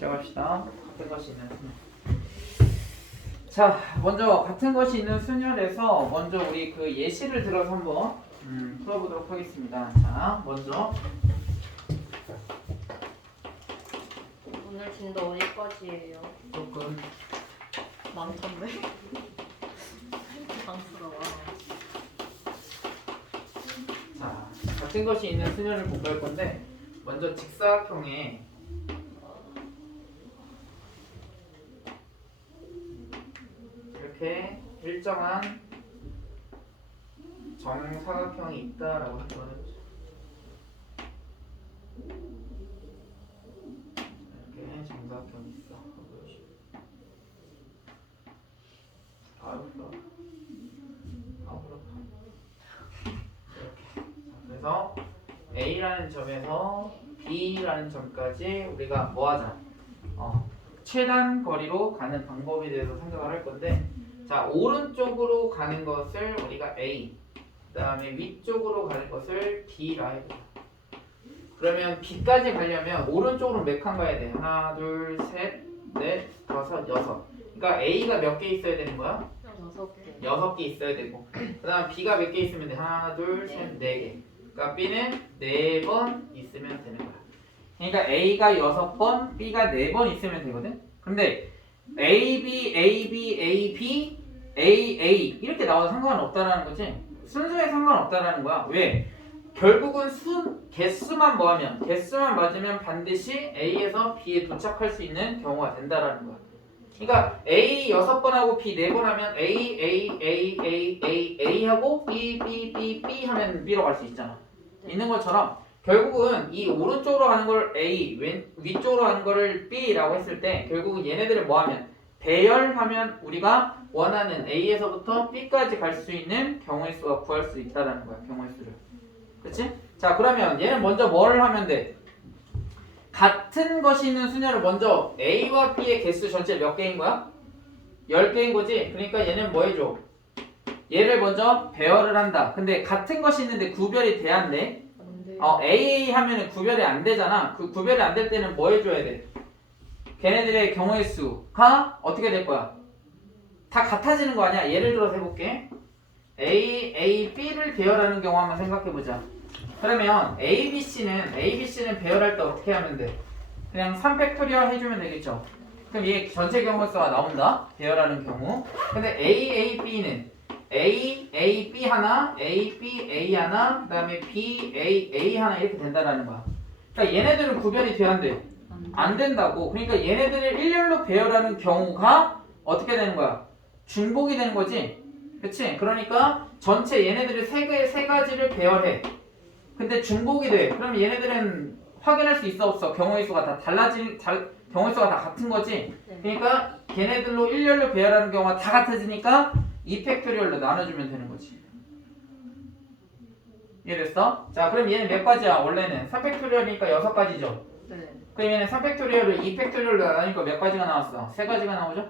시작합시다. 같은 것이 있는 순열. 자, 먼저 같은 것이 있는 순열에서 먼저 우리 그 예시를 들어서 한번 풀어보도록 하겠습니다. 자, 먼저 오늘 진도 어디까지예요? 조금 많던데? 당스러워. 자, 같은 것이 있는 순열을 공부할 건데 먼저 직사각형에 이렇게 일정한 정사각형이 있다라고 표현해보죠. 이렇게 정사각형이 있어. 그렇다. 이렇게. 그래서 A라는 점에서 B라는 점까지 우리가 뭐 하자? 최단 거리로 가는 방법에 대해서 생각을 할 건데, 자, 오른쪽으로 가는 것을 우리가 A, 그 다음에 위쪽으로 가는 것을 B라 해보자. 그러면 B까지 가려면 오른쪽으로 몇 칸 가야 돼? 하나, 둘, 셋, 넷, 다섯, 여섯. 그러니까 A가 몇 개 있어야 되는 거야? 6개. 6개 있어야 되고, 그 다음 B가 몇 개 있으면 돼? 하나, 둘, 셋, 4개. 그러니까 B는 4번 있으면 되는 거야. 그러니까 A가 6번, B가 4번 있으면 되거든? 근데 A, B, A, B, A, B, A, A 이렇게 나와도 상관없다라는 거지? 순서에 상관없다라는 거야. 왜? 결국은 개수만 뭐하면, 개수만 맞으면 반드시 A에서 B에 도착할 수 있는 경우가 된다라는 거야. 그러니까 A 6번하고 B 4번 하면 A, A, A, A, A, A 하고 B, B, B, B 하면 B로 갈 수 있잖아. 있는 것처럼 결국은 이 오른쪽으로 가는 걸 A, 위쪽으로 가는 거를 B라고 했을 때 결국은 얘네들을 뭐하면 배열하면 우리가 원하는 A에서부터 B까지 갈 수 있는 경우의 수가 구할 수 있다는 거야. 경우의 수를. 그치? 자, 그러면 얘는 먼저 뭐를 하면 돼? 같은 것이 있는 순열을 먼저 A와 B의 개수 전체 몇 개인 거야? 10개인 거지? 그러니까 얘는 뭐 해줘? 얘를 먼저 배열을 한다. 근데 같은 것이 있는데 구별이 돼야 안 돼? AA 하면은 구별이 안 되잖아. 그 구별이 안 될 때는 뭐 해줘야 돼? 걔네들의 경우의 수가 어떻게 될 거야? 다 같아지는 거 아니야? 예를 들어서 해볼게. A, A, B를 배열하는 경우 한번 생각해보자. 그러면 A, B, C는 배열할 때 어떻게 하면 돼? 그냥 3팩토리얼 해주면 되겠죠? 그럼 얘 전체 경우 수가 나온다. 배열하는 경우. 근데 A, A, B는 A, A, B 하나, A, B, A 하나, 그 다음에 B, A, A 하나 이렇게 된다는 거야. 그러니까 얘네들은 구별이 돼야 안 돼? 안 된다고. 그러니까 얘네들을 일렬로 배열하는 경우가 어떻게 되는 거야? 중복이 되는 거지? 그치? 그러니까 전체 얘네들을 세 가지를 배열해. 근데 중복이 돼. 그럼 얘네들은 확인할 수 있어 없어? 경우의 수가 다 경우의 수가 다 같은 거지? 그러니까 걔네들로 일렬로 배열하는 경우가 다 같아지니까 2팩토리얼로 나눠주면 되는 거지. 이해됐어? 자, 그럼 얘는 몇 가지야? 원래는 3팩토리얼이니까 6가지죠? 네. 그럼 얘는 3팩토리얼을 2팩토리얼로 나누니까 몇 가지가 나왔어? 3가지가 나오죠?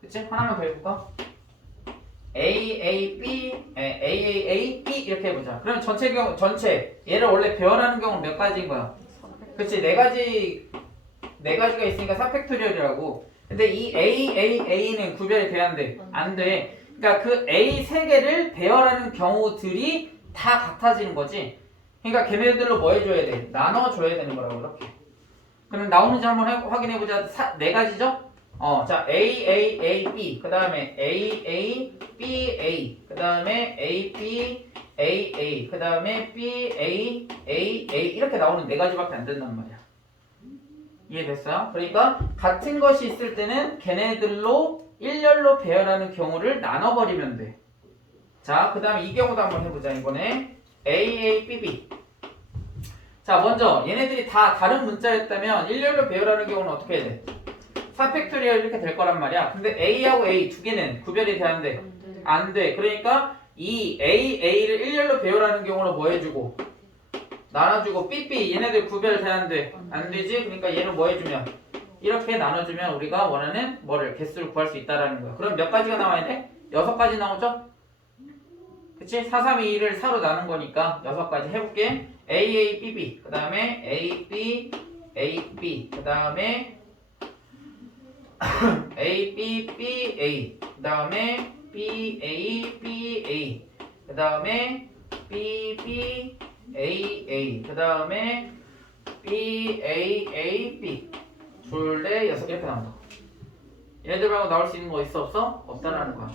그치? 하나만 더 해볼까? A, A, B, A, A, A, B 이렇게 해보자. 그러면 전체 얘를 원래 배열하는 경우는 몇 가지인 거야? 그치? 4가지가 있으니까 3팩토리얼이라고. 근데 이 A, A, A는 구별이 돼야 안 돼? 안 돼. 그러니까 그 A 3개를 배열하는 경우들이 다 같아지는 거지. 그러니까 걔네들로 뭐 해줘야 돼? 나눠줘야 되는 거라고 이렇게. 그럼 나오는지 한번 확인해보자. 4가지죠? 자, A, A, A, B, 그 다음에 A, A, B, A, 그 다음에 A, B, A, A, 그 다음에 B, A, A, A 이렇게 나오는 4가지밖에 안 된단 말이야. 이해됐어요? 그러니까 같은 것이 있을 때는 걔네들로 일렬로 배열하는 경우를 나눠버리면 돼. 자, 그 다음에 이 경우도 한번 해보자. 이번에 A, A, B, B. 자, 먼저 얘네들이 다 다른 문자였다면 일렬로 배열하는 경우는 어떻게 해야 돼? 4팩토리얼 이렇게 될 거란 말이야. 근데 A하고 A 두 개는 구별이 돼야 안 돼? 안 돼. 그러니까 이 A, A를 일렬로 배열하는 경우로 뭐 해주고 나눠주고 삐삐 얘네들 구별돼야 안 돼? 안 되지? 그러니까 얘는 뭐 해주면 이렇게 나눠주면 우리가 원하는 뭐를 개수를 구할 수 있다라는 거야. 그럼 몇 가지가 나와야 돼? 6가지 나오죠? 그치? 4, 3, 2, 1을 4로 나눈 거니까 6가지 해볼게. A, A, B, B 그 다음에 A, B, A, B 그 다음에 A, B, B, A. 그 다음에 B, A, B, A. 그 다음에 B, B, A, A. 그 다음에 B, A, A, B. 둘, 넷, 여섯 개 이렇게 나온다. 얘네들 말고 나올 수 있는 거 있어 없어? 없다라는 거야.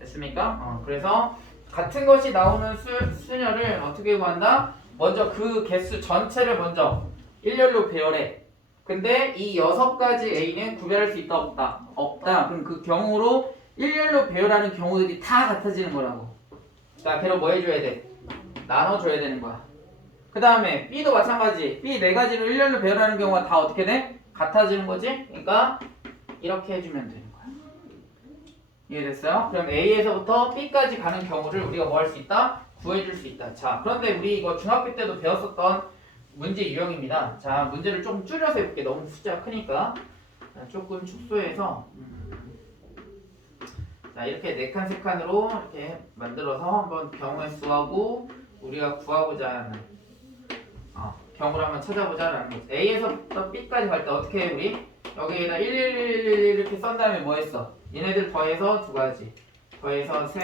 됐습니까? 그래서 같은 것이 나오는 수녀를 어떻게 구한다? 먼저 그 개수 전체를 먼저 일렬로 배열해. 근데 이 6가지 A는 구별할 수 있다 없다? 없다. 그럼 그 경우로 일렬로 배열하는 경우들이 다 같아지는 거라고. 자, 걔로 뭐 해줘야 돼? 나눠줘야 되는 거야. 그 다음에 B도 마찬가지. B 4가지로 일렬로 배열하는 경우가 다 어떻게 돼? 같아지는 거지? 그러니까 이렇게 해주면 되는 거야. 이해됐어요? 그럼 A에서부터 B까지 가는 경우를 우리가 뭐 할 수 있다? 구해줄 수 있다. 자, 그런데 우리 이거 중학교 때도 배웠었던 문제 유형입니다. 자, 문제를 조금 줄여서 해볼게. 너무 숫자가 크니까. 자, 조금 축소해서 자, 이렇게 4칸, 3칸으로 이렇게 만들어서 한번 경우의 수하고 우리가 구하고자 하는 경우를 한번 찾아보자라는 거지. A에서부터 B까지 갈 때 어떻게 해 우리? 여기에다 1, 1, 1, 1 이렇게 썬 다음에 뭐 했어? 얘네들 더해서 2가지. 더해서 3,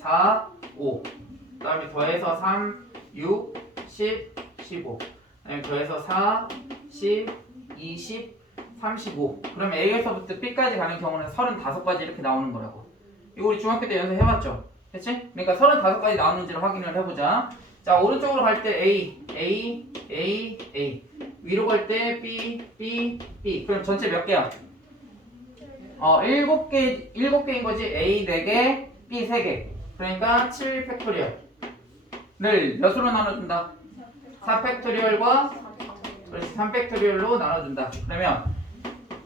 4, 5. 그 다음에 더해서 3, 6, 10, 15. 그 다음에 더해서 4, 10, 20, 35. 그럼 A에서부터 B까지 가는 경우는 35가지 이렇게 나오는 거라고. 이거 우리 중학교 때 연습해봤죠? 그치? 그러니까 35가지 나오는지를 확인을 해보자. 자, 오른쪽으로 갈 때 A, A, A, A. 위로 갈 때 B, B, B. 그럼 전체 몇 개야? 7개인 거지. A 4개, B 3개. 그러니까 7 팩토리얼을 몇으로 나눠준다? 4 팩토리얼과 3 팩토리얼로 나눠준다. 그러면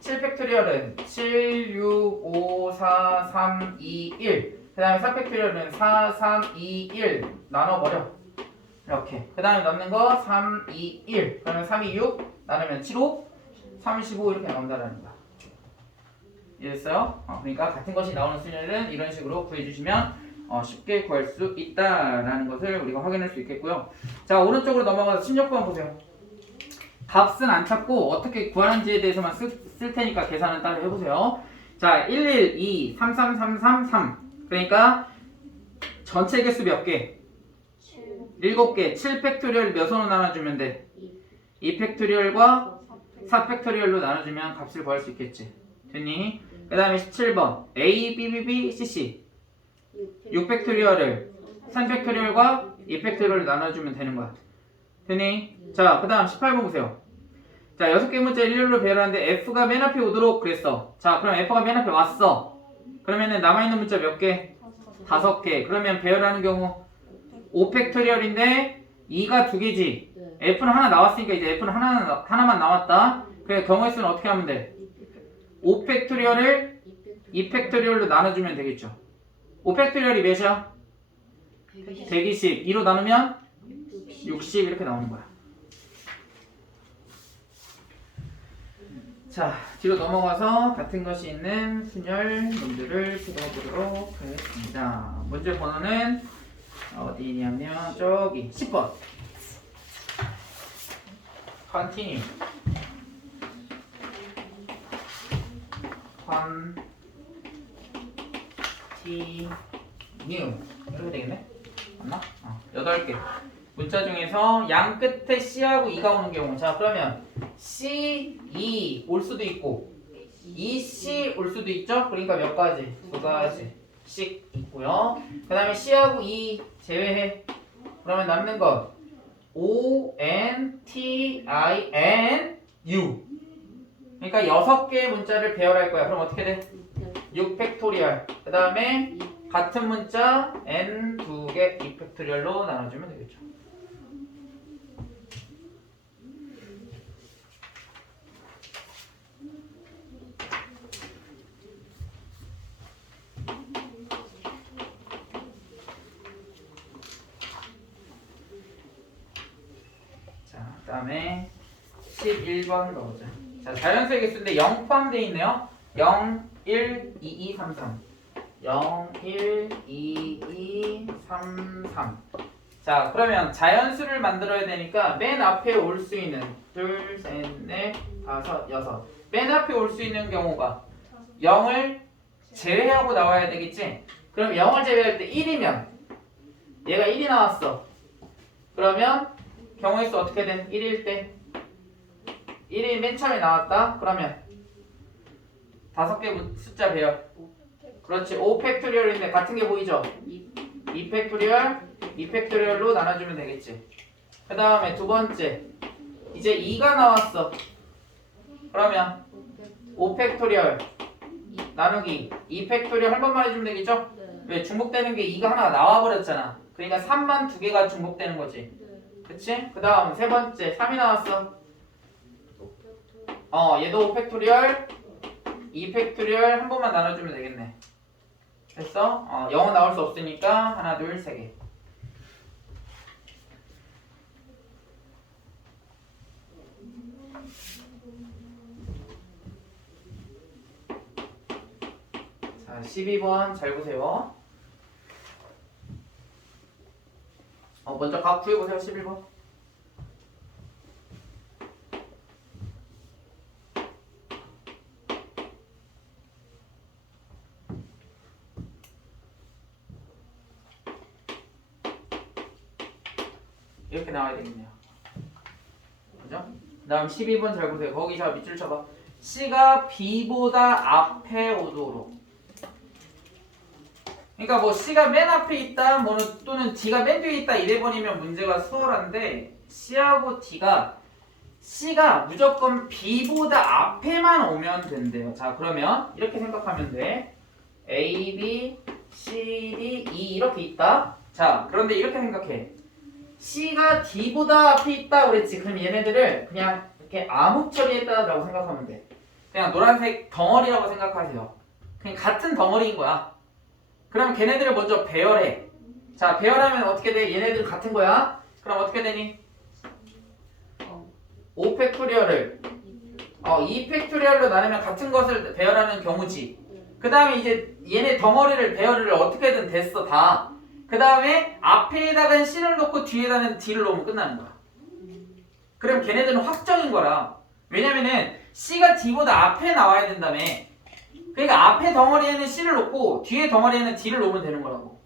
7 팩토리얼은 7, 6, 5, 4, 3, 2, 1. 그 다음에 4 팩토리얼은 4, 3, 2, 1 나눠버려. 이렇게. 그 다음에 넣는 거 3, 2, 1. 그러면 3, 2, 6 나누면 7, 5, 35 이렇게 나온다는 거야. 이해됐어요? 그러니까 같은 것이 나오는 수녀는 이런 식으로 구해주시면 쉽게 구할 수 있다라는 것을 우리가 확인할 수 있겠고요. 자, 오른쪽으로 넘어가서 16번 보세요. 값은 안 찾고 어떻게 구하는지에 대해서만 쓸 테니까 계산은 따로 해보세요. 자, 1, 1, 2, 3, 3, 3, 3, 3. 그러니까 전체 개수 몇 개? 7개. 7 팩토리얼 몇으로 나눠주면 돼? 2 팩토리얼과 4 팩토리얼로 나눠주면 값을 구할 수 있겠지. 됐니? 그 다음에 17번 A, B, B, B, C, C 6 팩토리얼을 3 팩토리얼과 2 팩토리얼로 나눠주면 되는 거야. 됐니? 자, 그 다음 18번 보세요. 자, 6개 문자 일렬로 배열하는데 F가 맨 앞에 오도록 그랬어. 자, 그럼 F가 맨 앞에 왔어. 그러면은 남아있는 문자 몇 개? 5개. 그러면 배열하는 경우 5 팩토리얼인데 2가 2개지. F는 하나 나왔으니까 이제 F는 하나만 나왔다. 그래, 경우의 수는 어떻게 하면 돼? 5 팩토리얼을 2 팩토리얼로 나눠주면 되겠죠. 5 팩토리얼이 몇이야? 120. 2로 나누면 60 이렇게 나오는 거야. 자, 뒤로 넘어가서 같은 것이 있는 순열 문제를 풀어보도록 하겠습니다. 문제 번호는 어디냐면 저기 10번. Continue. Continue. 이렇게 되겠네? 맞나? 8개. 문자 중에서 양 끝에 C하고 E가 오는 경우. 자, 그러면 C, E 올 수도 있고 E, C 올 수도 있죠? 그러니까 몇 가지? 2가지씩 있고요. 그 다음에 C하고 E 제외해. 그러면 남는 건 O, N, T, I, N, U. 그러니까 6개의 문자를 배열할 거야. 그럼 어떻게 돼? 6 팩토리얼. 그 다음에 같은 문자 N 2개 2 팩토리얼로 나눠주면 되겠죠. 자, 그 다음에 11번 넣어보자. 자, 자연수의 개수인데 0 포함되어 있네요. 0, 1, 2, 2, 3, 3. 0, 1, 2, 2, 3, 3. 자, 그러면 자연수를 만들어야 되니까 맨 앞에 올 수 있는 둘, 셋, 넷, 다섯, 여섯. 맨 앞에 올 수 있는 경우가 0을 제외하고 나와야 되겠지? 그럼 0을 제외할 때 1이면 얘가 1이 나왔어. 그러면 경우의 수 어떻게 돼? 1일 때 1이 맨 처음에 나왔다. 그러면 5개 숫자 배열. 그렇지. 5 팩토리얼인데 같은 게 보이죠? 2 팩토리얼, 2 팩토리얼로 나눠주면 되겠지. 그 다음에 두 번째 이제 2가 나왔어. 그러면 5 팩토리얼 나누기 2 팩토리얼 한 번만 해주면 되겠죠? 네. 왜? 중복되는 게 2가 하나가 나와버렸잖아. 그러니까 3만 두 개가 중복되는 거지. 그치? 그 다음 세 번째 3이 나왔어. 얘도 5 팩토리얼 2 팩토리얼 한 번만 나눠주면 되겠네. 됐어? 0은 나올 수 없으니까 하나 둘 세 개. 자 12번 잘 보세요. 먼저 각 구해보세요. 11번. 이렇게 나와야 되겠네요. 그죠? 그 다음 12번 잘 보세요. 거기 자 밑줄 쳐봐. C가 B보다 앞에 오도록. 그러니까 뭐 C가 맨 앞에 있다 뭐는 또는 D가 맨 뒤에 있다 이래버리면 문제가 수월한데 C하고 D가 C가 무조건 B보다 앞에만 오면 된대요. 자 그러면 이렇게 생각하면 돼. A, B, C, D, E 이렇게 있다. 자 그런데 이렇게 생각해. C가 D보다 앞에 있다 그랬지. 그럼 얘네들을 그냥 이렇게 암흑 처리했다라고 생각하면 돼. 그냥 노란색 덩어리라고 생각하세요. 그냥 같은 덩어리인 거야. 그럼 걔네들을 먼저 배열해. 자 배열하면 어떻게 돼? 얘네들 같은 거야. 그럼 어떻게 되니? 5 팩토리얼을 2 팩토리얼로 나누면 같은 것을 배열하는 경우지. 그 다음에 이제 얘네 덩어리를 배열을 어떻게든 됐어 다. 그 다음에 앞에다가는 C를 놓고 뒤에다는 D를 놓으면 끝나는 거야. 그럼 걔네들은 확정인 거라. 왜냐면은 C가 D보다 앞에 나와야 된다며. 그러니까 앞에 덩어리에는 C를 놓고 뒤에 덩어리에는 D를 놓으면 되는 거라고.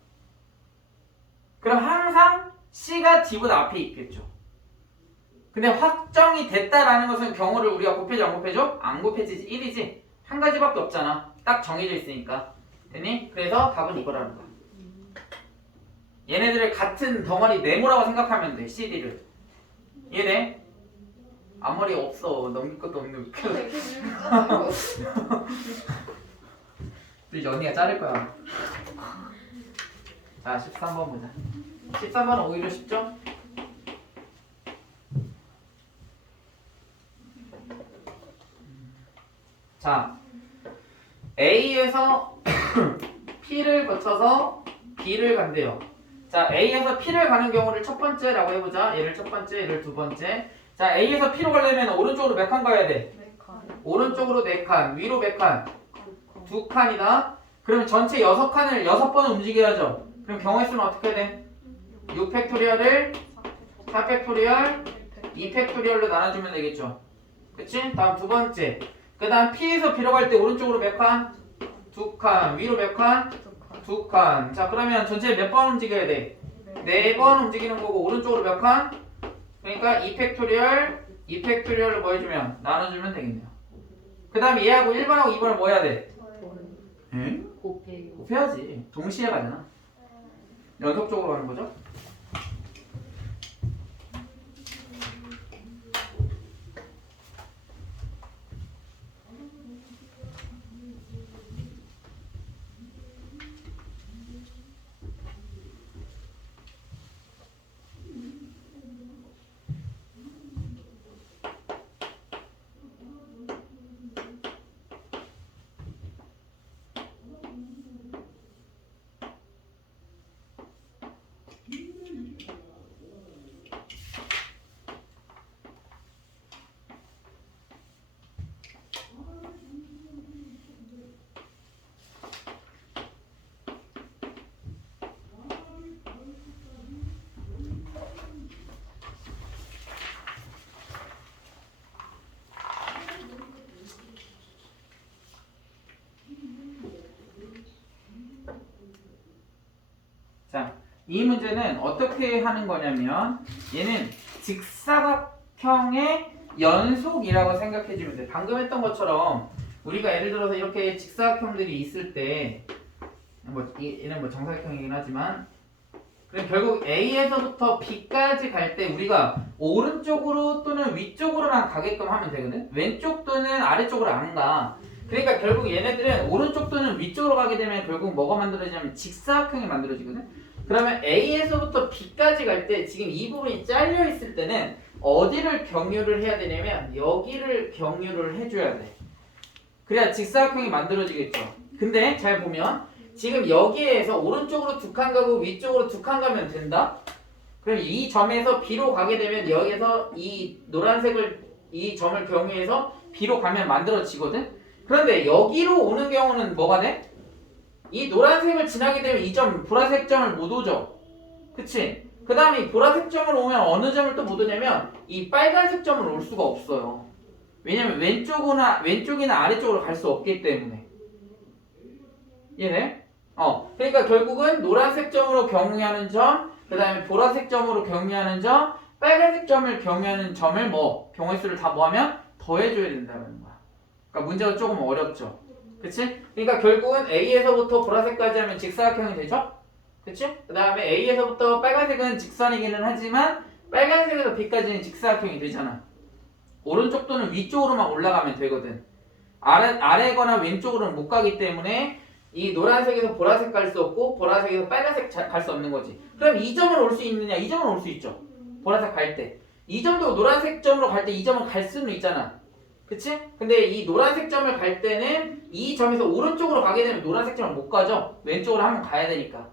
그럼 항상 C가 D보다 앞에 있겠죠. 근데 확정이 됐다라는 것은 경우를 우리가 곱해줘 안 곱해줘? 안 곱해지지. 1이지. 한 가지밖에 없잖아. 딱 정해져 있으니까. 됐니? 그래서 답은 이거라는 거야. 얘네들을 같은 덩어리 네모라고 생각하면 돼. CD를. 이해돼? 앞머리 없어. 넘길 것도 없는. 이제 언니가 자를 거야. 자 13번 보자. 13번은 오히려 쉽죠? 자 A에서 P를 거쳐서 B를 간대요. 자 A에서 P를 가는 경우를 첫 번째라고 해보자. 얘를 첫 번째, 얘를 두 번째. 자 A에서 P로 가려면 오른쪽으로 몇 칸 가야 돼? 오른쪽으로 4칸, 위로 몇 칸? 2칸이다. 그러면 전체 6칸을 6번 움직여야죠. 그럼 경우의 수는 어떻게 돼? 6 팩토리얼을 4 팩토리얼, 2 팩토리얼로 나눠주면 되겠죠. 그치? 다음 두 번째. 그 다음 P에서 B로 갈 때 오른쪽으로 몇 칸? 2칸, 위로 몇 칸? 2칸. 자 그러면 전체 몇 번 움직여야 돼? 4번 움직이는 거고 오른쪽으로 몇 칸? 그러니까 2 팩토리얼, 2 팩토리얼로 뭐 해주면? 나눠주면 되겠네요. 그 다음 얘하고 1번하고 2번을 뭐 해야 돼? 응? 곱해야지. 동시에 가잖아. 연속적으로 가는 거죠? 이 문제는 어떻게 하는 거냐면 얘는 직사각형의 연속이라고 생각해 주면 돼. 방금 했던 것처럼 우리가 예를 들어서 이렇게 직사각형들이 있을 때 얘는 뭐 정사각형이긴 하지만 그럼 결국 A에서부터 B까지 갈 때 우리가 오른쪽으로 또는 위쪽으로만 가게끔 하면 되거든. 왼쪽 또는 아래쪽으로 안 가. 그러니까 결국 얘네들은 오른쪽 또는 위쪽으로 가게 되면 결국 뭐가 만들어지냐면 직사각형이 만들어지거든. 그러면 A에서부터 B까지 갈 때 지금 이 부분이 잘려 있을 때는 어디를 경유를 해야 되냐면 여기를 경유를 해줘야 돼. 그래야 직사각형이 만들어지겠죠. 근데 잘 보면 지금 여기에서 오른쪽으로 두 칸 가고 위쪽으로 두 칸 가면 된다? 그럼 이 점에서 B로 가게 되면 여기에서 이 노란색을 이 점을 경유해서 B로 가면 만들어지거든? 그런데 여기로 오는 경우는 뭐가 돼? 이 노란색을 지나게 되면 이 점 보라색 점을 못 오죠? 그치? 그 다음에 이 보라색 점을 오면 어느 점을 또 못 오냐면 이 빨간색 점을 올 수가 없어요. 왜냐면 왼쪽이나 아래쪽으로 갈 수 없기 때문에. 이해돼? 그러니까 결국은 노란색 점으로 경유하는 점, 그 다음에 보라색 점으로 경유하는 점, 빨간색 점을 경유하는 점을 경우의 수를 다 뭐하면 더해줘야 된다는 거야. 그러니까 문제가 조금 어렵죠. 그치? 그러니까 결국은 A에서부터 보라색까지 하면 직사각형이 되죠? 그치? 그 다음에 A에서부터 빨간색은 직선이기는 하지만 빨간색에서 B까지는 직사각형이 되잖아. 오른쪽 또는 위쪽으로만 올라가면 되거든. 아래거나 왼쪽으로는 못 가기 때문에 이 노란색에서 보라색 갈 수 없고 보라색에서 빨간색 갈 수 없는 거지. 그럼 이 점을 올 수 있느냐? 이 점을 올 수 있죠. 보라색 갈 때. 이 점도 노란색 점으로 갈 때 이 점을 갈 수는 있잖아. 그치? 근데 이 노란색 점을 갈 때는 이 점에서 오른쪽으로 가게 되면 노란색 점을 못 가죠. 왼쪽으로 한번 가야 되니까.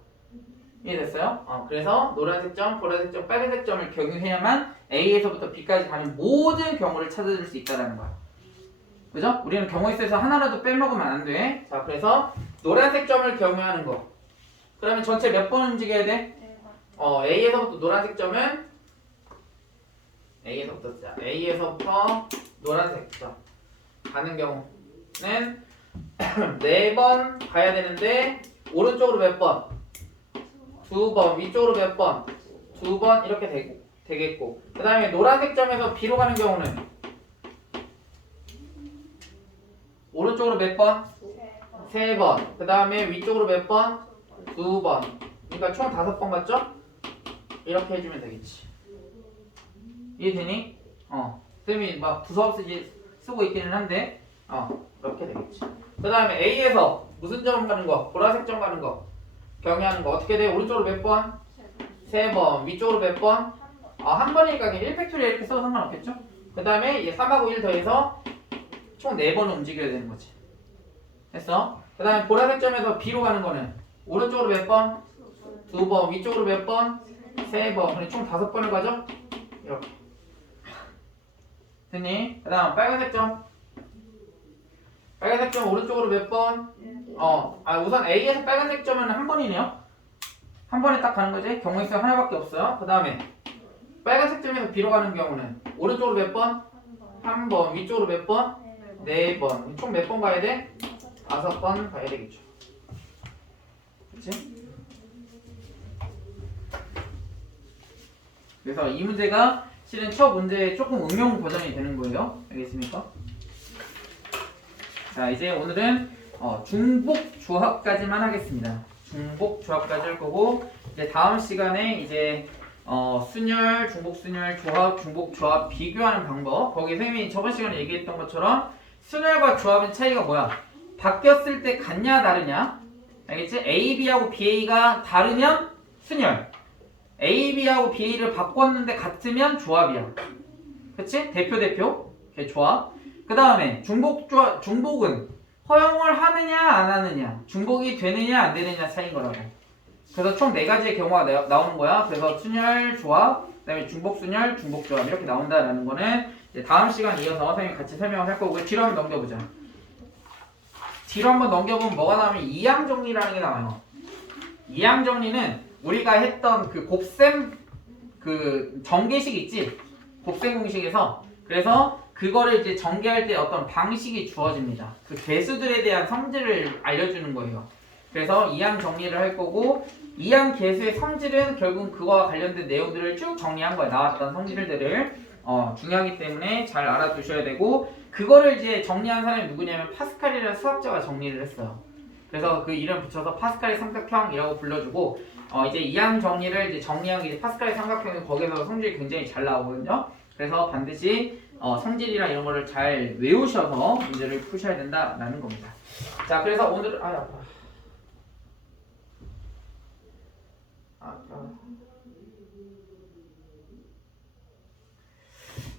이해됐어요? 그래서 노란색 점, 보라색 점, 빨간색 점을 경유해야만 A에서부터 B까지 가는 모든 경우를 찾아줄 수 있다는 거야. 그죠? 우리는 경우의 수에서 하나라도 빼먹으면 안 돼. 자, 그래서 노란색 점을 경유하는 거. 그러면 전체 몇 번 움직여야 돼? A에서부터 노란색 점은 A에서부터 노란색 점 가는 경우는 4번 가야 되는데 오른쪽으로 몇 번? 2번, 위쪽으로 몇 번? 2번 이렇게 되겠고 그 다음에 노란색 점에서 B로 가는 경우는 오른쪽으로 몇 번? 3번. 그 다음에 위쪽으로 몇 번? 2번. 그러니까 총 5번 맞죠? 이렇게 해주면 되겠지. 이해되니? 쌤이 막 두서없이 쓰고 있기는 한데 이렇게 되겠지. 그 다음에 A에서 무슨 점 가는 거? 보라색 점 가는 거 경유하는 거 어떻게 돼? 오른쪽으로 몇 번? 3번. 위쪽으로 몇 번? 한 번이니까 그냥 1팩토리얼 이렇게 써도 상관없겠죠? 그 다음에 3하고 1 더해서 총 4번을 움직여야 되는 거지. 됐어? 그 다음에 보라색 점에서 B로 가는 거는 오른쪽으로 몇 번? 2번. 위쪽으로 몇 번? 3번. 그럼 총 5번을 가죠? 이렇게. 됐니? 그 다음 빨간색 점. 빨간색 점 오른쪽으로 몇 번? 우선 A에서 빨간색 점은 한 번이네요. 한 번에 딱 가는 거지. 경우의 수 하나밖에 없어요. 그 다음에 빨간색 점에서 B로 가는 경우는 오른쪽으로 몇 번? 한 번. 위쪽으로 몇 번? 4번. 총 몇 번 가야 돼? 5번 가야 되겠죠. 그치? 그래서 이 문제가 실은 첫 문제의 조금 응용 버전이 되는 거예요. 알겠습니까? 자, 이제 오늘은 중복 조합까지만 하겠습니다. 중복 조합까지 할 거고 이제 다음 시간에 이제 순열, 중복 순열, 조합, 중복 조합 비교하는 방법. 거기 선생님이 저번 시간에 얘기했던 것처럼 순열과 조합의 차이가 뭐야? 바뀌었을 때 같냐 다르냐? 알겠지? A, B하고 BA가 다르면 순열. A, B하고 BA를 바꿨는데 같으면 조합이야. 그치? 대표. 걔 조합. 그 다음에 중복은 허용을 하느냐 안 하느냐, 중복이 되느냐 안 되느냐 차이인 거라고. 그래서 총 4가지의 경우가 나오는 거야. 그래서 순열, 조합, 그 다음에 중복 순열, 중복 조합 이렇게 나온다라는 거는 이제 다음 시간 이어서 선생님이 같이 설명을 할 거고 뒤로 한번 넘겨보자. 뒤로 한번 넘겨보면 뭐가 나오면 이항 정리라는 게 나와요. 이항 정리는 우리가 했던 그 곱셈 그 전개식 있지? 곱셈 공식에서 그래서 그거를 이제 전개할 때 어떤 방식이 주어집니다. 그 개수들에 대한 성질을 알려주는 거예요. 그래서 이항 정리를 할 거고 이항 계수의 성질은 결국 그거와 관련된 내용들을 쭉 정리한 거야. 나왔던 성질들을 중요하기 때문에 잘 알아두셔야 되고 그거를 이제 정리한 사람이 누구냐면 파스칼이라는 수학자가 정리를 했어요. 그래서 그 이름 붙여서 파스칼의 삼각형이라고 불러주고 이제 이항 정리를 이제 정리한 게 이제 파스칼의 삼각형이 거기서 성질이 굉장히 잘 나오거든요. 그래서 반드시 성질이랑 이런 거를 잘 외우셔서 문제를 푸셔야 된다라는 겁니다. 자, 그래서 오늘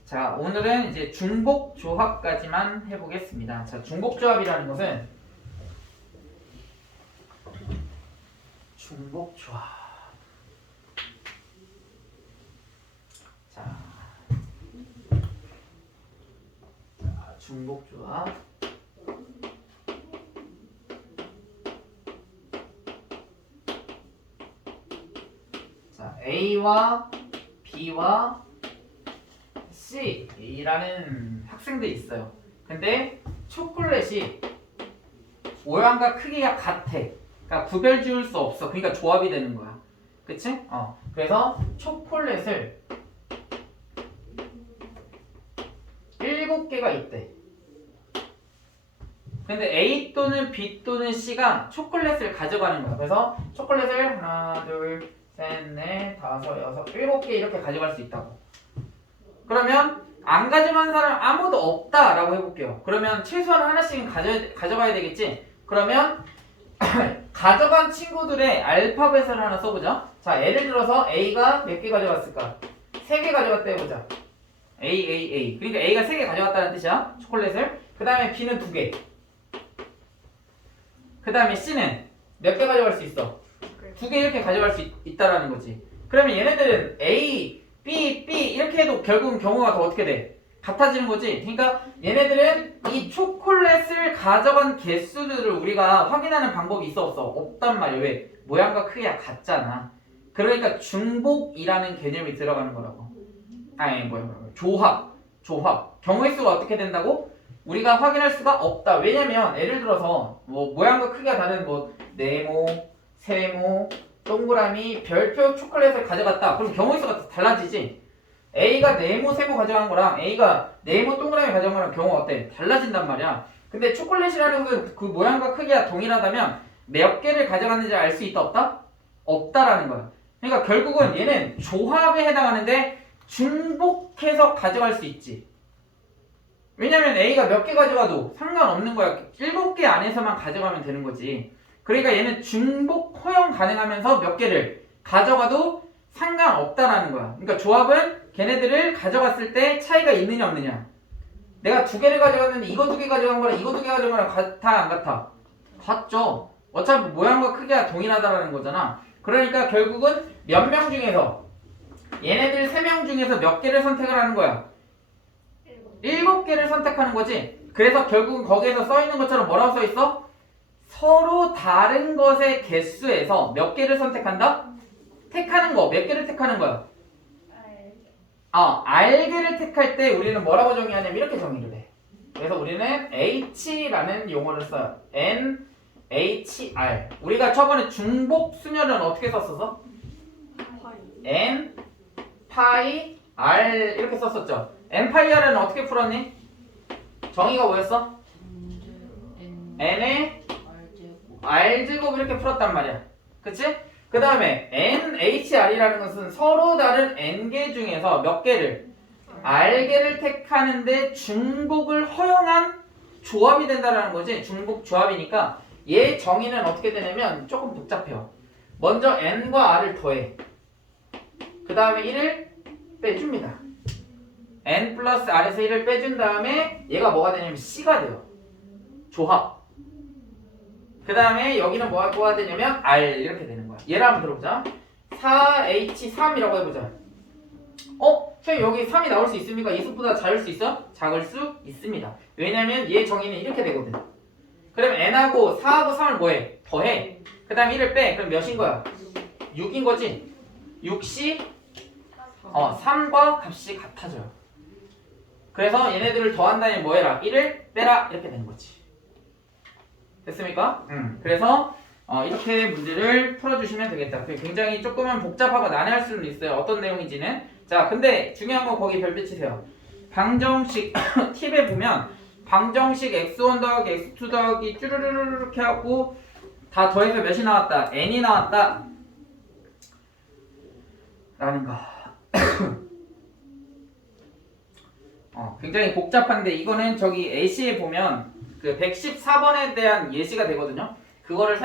자, 오늘은 이제 중복 조합까지만 해보겠습니다. 자, 중복 조합이라는 것은 중복 조합. 자, 중복 조합. 자, A와 B와 C라는 학생들이 있어요. 근데 초콜릿이 모양과 크기가 같아. 그러니까 구별 지을 수 없어. 그러니까 조합이 되는 거야. 그치? 그래서 초콜릿을 7개가 있대. 근데 A 또는 B 또는 C가 초콜릿을 가져가는 거야. 그래서 초콜릿을 하나, 둘, 셋, 넷, 다섯, 여섯, 7개 이렇게 가져갈 수 있다고. 그러면 안 가져간 사람 아무도 없다라고 해볼게요. 그러면 최소한 하나씩은 가져가야 되겠지? 그러면 가져간 친구들의 알파벳을 하나 써보자. 자, 예를 들어서 A가 몇 개 가져갔을까? 3개 가져갔다 해보자. A. 그러니까 A가 3개 가져갔다는 뜻이야. 초콜릿을. 그 다음에 B는 2개. 그 다음에 C는 몇 개 가져갈 수 있어? 2개 이렇게 가져갈 수 있다라는 거지. 그러면 얘네들은 A, B 이렇게 해도 결국은 경우가 더 어떻게 돼? 같아지는 거지. 그러니까 얘네들은 이 초콜릿을 가져간 개수들을 우리가 확인하는 방법이 있어 없어? 없단 말이야. 왜? 모양과 크기가 같잖아. 그러니까 중복이라는 개념이 들어가는 거라고. 아니 조합. 경우의 수가 어떻게 된다고? 우리가 확인할 수가 없다. 왜냐면 예를 들어서 뭐 모양과 크기가 다른 뭐 네모, 세모, 동그라미, 별표 초콜릿을 가져갔다. 그럼 경우의 수가 달라지지. A가 네모, 세모 가져간 거랑 A가 네모, 동그라미 가져간 거랑 경우가 어때? 달라진단 말이야. 근데 초콜릿이라는 것은 그 모양과 크기가 동일하다면 몇 개를 가져갔는지 알 수 있다 없다? 없다라는 거야. 그러니까 결국은 얘는 조합에 해당하는데 중복해서 가져갈 수 있지. 왜냐면 A가 몇 개 가져가도 상관없는 거야. 7개 안에서만 가져가면 되는 거지. 그러니까 얘는 중복 허용 가능하면서 몇 개를 가져가도 상관없다라는 거야. 그러니까 조합은 걔네들을 가져갔을 때 차이가 있느냐 없느냐. 내가 2개를 가져갔는데 이거 2개 가져간 거랑 이거 2개 가져간 거랑 같아 안 같아? 같죠. 어차피 모양과 크기가 동일하다라는 거잖아. 그러니까 결국은 몇 명 중에서 얘네들 3명 중에서 몇 개를 선택을 하는 거야? 7개를 선택하는 거지. 그래서 결국은 거기에서 써있는 것처럼 뭐라고 써있어? 서로 다른 것의 개수에서 몇 개를 선택한다? 택하는 거. 몇 개를 택하는 거야? R개를 택할 때 우리는 뭐라고 정의하냐면 이렇게 정의를 해. 그래서 우리는 H라는 용어를 써요. NHR. 우리가 저번에 중복 순열은 어떻게 썼었어? N, 파이, R 이렇게 썼었죠. N, 파이, R은 어떻게 풀었니? 정의가 뭐였어? N의 R제곱 이렇게 풀었단 말이야. 그치? 그 다음에 NHR이라는 것은 서로 다른 N개 중에서 몇 개를 R개를 택하는데 중복을 허용한 조합이 된다는 거지. 중복 조합이니까 얘 정의는 어떻게 되냐면 조금 복잡해요. 먼저 N과 R을 더해. 그 다음에 1을 빼줍니다. N 플러스 R에서 1을 빼준 다음에 얘가 뭐가 되냐면 C가 돼요. 조합. 그 다음에 여기는 뭐가 되냐면 R 이렇게 되는 거야. 얘를 한번 들어보자. 4H3이라고 해보자. 선생님 여기 3이 나올 수 있습니까? 이 숫보다 작을 수 있어? 작을 수 있습니다. 왜냐면 얘 정의는 이렇게 되거든. 그럼 N하고 4하고 3을 뭐해? 더해. 그 다음에 1을 빼. 그럼 몇인 거야? 6인 거지? 6시 3과 값이 같아져요. 그래서 얘네들을 더한 다음에 뭐 해라? 1을 빼라. 이렇게 되는 거지. 됐습니까? 그래서 이렇게 문제를 풀어주시면 되겠다. 굉장히 조금은 복잡하고 난해할 수는 있어요. 어떤 내용인지는. 자, 근데 중요한 거 거기 별빛 치세요. 방정식 팁에 보면 방정식 x1 더하기 x2 더하기 쭈르르르 이렇게 하고 다 더해서 몇이 나왔다? n이 나왔다. 라는 거. 굉장히 복잡한데 이거는 저기 A시에 보면 그 114번에 대한 예시가 되거든요. 그걸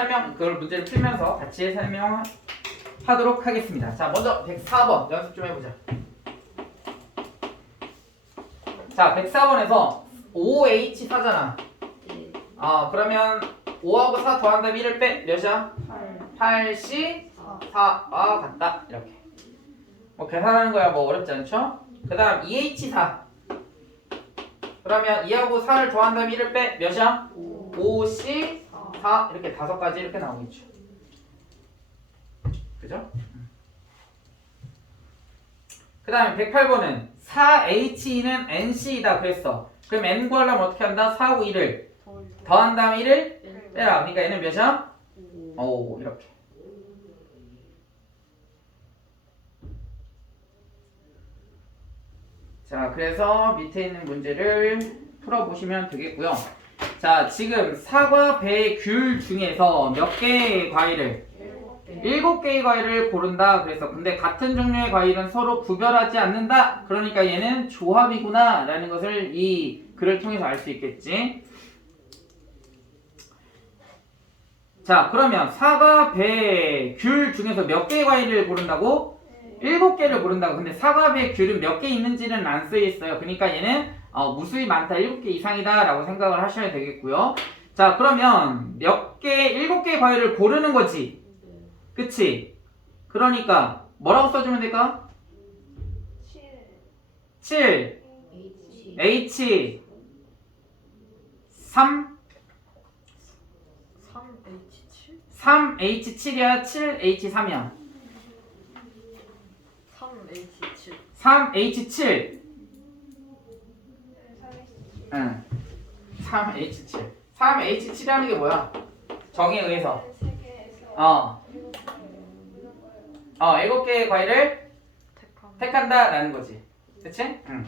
문제를 풀면서 같이 설명하도록 하겠습니다. 자, 먼저 104번 연습 좀 해보자. 자, 104번에서 5H4잖아. 네. 그러면 5하고 4 더한다면 1을 빼 몇이야? 8C 4와 같다. 이렇게. 뭐 계산하는 거야 뭐 어렵지 않죠? 그 다음 2H4. 그러면 2하고 4를 더한다면 1을 빼 몇이야? 5C 4 이렇게 5가지 이렇게 나오겠죠. 그죠? 그 다음에 108번은 4H는 NC이다 그랬어. 그럼 N 구하려면 어떻게 한다? 4하고 1을 더한 다음에 1을 빼라. 그러니까 얘는 몇이야? 5 이렇게. 자, 그래서 밑에 있는 문제를 풀어보시면 되겠고요. 자, 지금 사과, 배, 귤 중에서 몇 개의 과일을? 7개의 과일을 고른다 그래서 근데 같은 종류의 과일은 서로 구별하지 않는다. 그러니까 얘는 조합이구나 라는 것을 이 글을 통해서 알 수 있겠지. 자, 그러면 사과, 배, 귤 중에서 몇 개의 과일을 고른다고? 7개를 고른다고. 근데 사과, 배, 귤은 몇 개 있는지는 안 쓰여있어요. 그러니까 얘는 무수히 많다, 7개 이상이다 라고 생각을 하셔야 되겠고요. 자, 그러면 7개의 과일을 고르는 거지. 그치? 그러니까 뭐라고 써주면 될까? 7 H 3 3H7이야 7H3이야 3H7 3H7 응 3H7 3H7이라는 게 뭐야? 정의에 의해서 7개의 과일을 택한다 라는 거지. 그치? 응.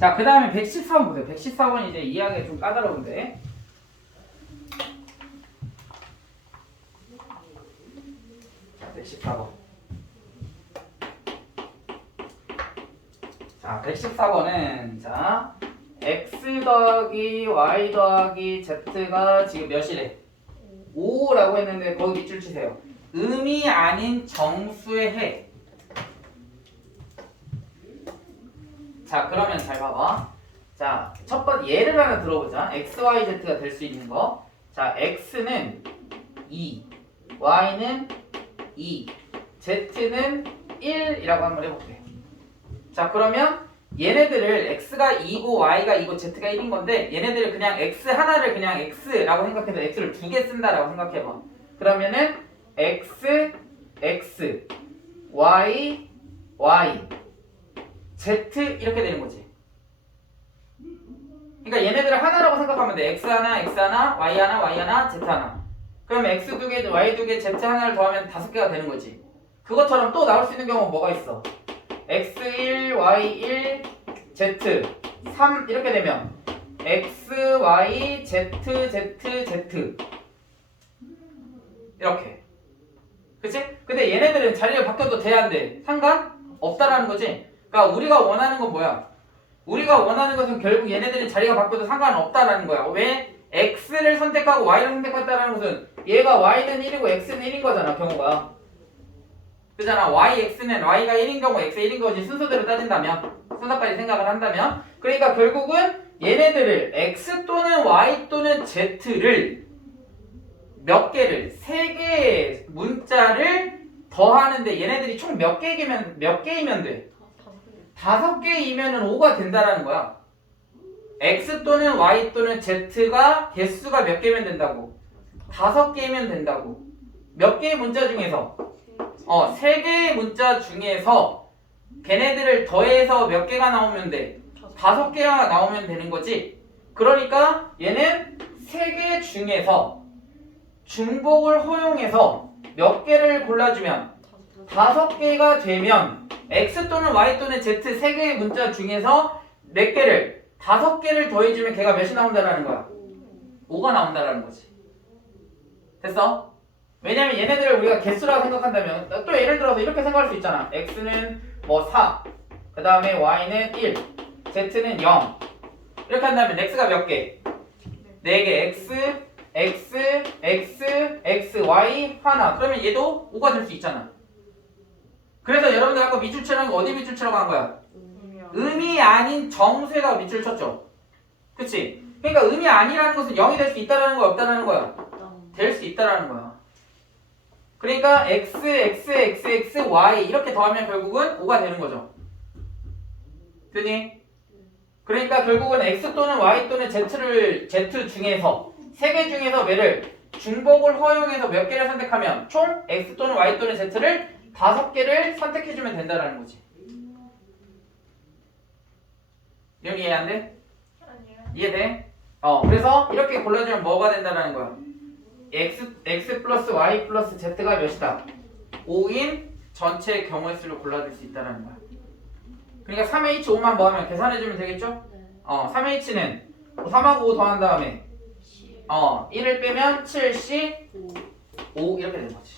자, 그 다음에 114번 보세요. 114번 이제 이해하기 좀 까다로운데. 자, 114번. 자, 114번은 자, x 더하기 y 더하기 z가 지금 몇이래? 5라고 했는데 거기 밑줄 치세요. 음이 아닌 정수의 해. 자, 그러면 잘 봐봐. 자, 첫 번째 예를 하나 들어보자. x, y, z가 될 수 있는 거. 자, x는 2, y는 2, z는 1이라고 한번 해볼게. 자, 그러면 얘네들을 x가 2고 y가 2고 z가 1인 건데 얘네들을 그냥 x 하나를 그냥 x라고 생각해서 x를 2개 쓴다라고 생각해봐. 그러면은 x, x, y, y, z 이렇게 되는 거지. 그러니까 얘네들을 하나라고 생각하면 돼. x 하나, x 하나, y 하나, y 하나, z 하나. 그럼 x 2개, y 2개, z 하나를 더하면 5개가 되는 거지. 그것처럼 또 나올 수 있는 경우는 뭐가 있어? x1, y1, z 3 이렇게 되면 x, y, z, z, z 이렇게. 그치? 근데 얘네들은 자리를 바뀌어도 돼야 안 돼? 상관없다라는 거지. 그러니까 우리가 원하는 건 뭐야? 우리가 원하는 것은 결국 얘네들이 자리가 바뀌어도 상관없다라는 거야. 왜? x를 선택하고 y를 선택했다는 것은 얘가 y는 1이고 x는 1인 거잖아, 경우가. 그잖아. yx는 y가 1인 경우 x 1인 거지. 순서대로 따진다면, 순서까지 생각을 한다면. 그러니까 결국은 얘네들을 x 또는 y 또는 z를 몇 개를 3개의 문자를 더하는데 얘네들이 총 몇 개이면 돼? 5개이면은 5가 된다라는 거야. x 또는 y 또는 z가 개수가 몇 개면 된다고? 5개면 된다고. 몇 개의 문자 중에서? 3개의 문자 중에서 걔네들을 더해서 몇 개가 나오면 돼? 5개가 나오면 되는 거지. 그러니까 얘는 3개 중에서 중복을 허용해서 몇 개를 골라주면 5개가 되면 x 또는 y 또는 z 3개의 문자 중에서 몇 개를 5개를 더해주면 걔가 몇이 나온다라는 거야? 5가 나온다라는 거지. 됐어? 왜냐면 얘네들을 우리가 개수라고 생각한다면 또 예를 들어서 이렇게 생각할 수 있잖아. x는 뭐 4, 그 다음에 y는 1, z는 0 이렇게 한다면 x가 몇 개? 4개. x, y 하나. 그러면 얘도 5가 될 수 있잖아. 그래서 여러분들 아까 밑줄 치라는 거 어디 밑줄 치라고 한 거야? 음이 아닌 정수에다가 밑줄 쳤죠. 그치? 그러니까 음이 아니라는 것은 0이 될 수 있다라는 거야, 없다라는 거야? 될 수 있다라는 거야. 그러니까 x, y 이렇게 더하면 결국은 5가 되는 거죠. 되니? 그러니까 결국은 x 또는 y 또는 z 중에서 3개 중에서 매를 중복을 허용해서 몇 개를 선택하면 총 x 또는 y 또는 z를 5개를 선택해주면 된다라는 거지. 이건 이해 안 돼? 아니요. 이해돼? 그래서 이렇게 골라주면 뭐가 된다라는 거야? x 플러스 y 플러스 z가 몇이다? 5인 전체 경우의 수를 골라줄 수 있다라는 거야. 그러니까 3H 5만 뭐 하면 계산해주면 되겠죠? 3H는 3하고 5 더한 다음에 1을 빼면 7C 5 이렇게 되는 거지.